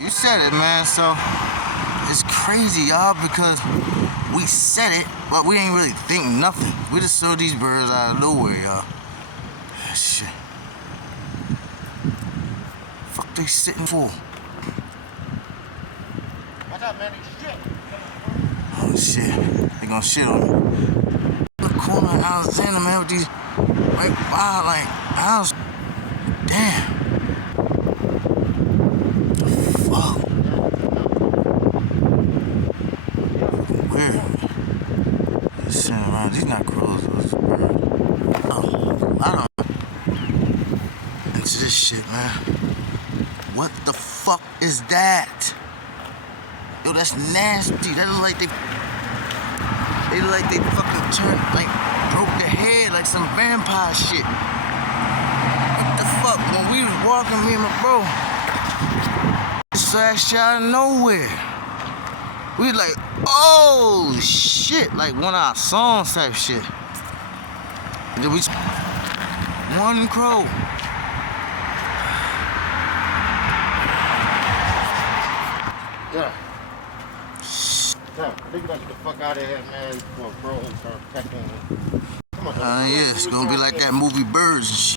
You said it, man, so it's crazy, y'all, because we said it, but we ain't really think nothing. We just saw these birds out of nowhere, y'all. Shit. Fuck they sitting for? Watch out, man, they shit. Oh, shit. They gonna shit on me. The corner of Alexander, man, with these right by, like, house. Damn. Fuck. Weird. Just sitting around. These not crows, those birds. Oh, I don't. Into this shit, man. What the fuck is that? Yo, that's nasty. That look like they fucking turned, like, broke their head like some vampire shit. What the fuck? When we was walking, me and my bro, saw that shit out of nowhere. We was like, oh shit, like one of our songs type shit. And then we one crow. Yeah. Yeah, I think we gotta get the fuck out of here, man. Before bro start pecking. Come on, Yeah, it's gonna be like that movie Birds and shit.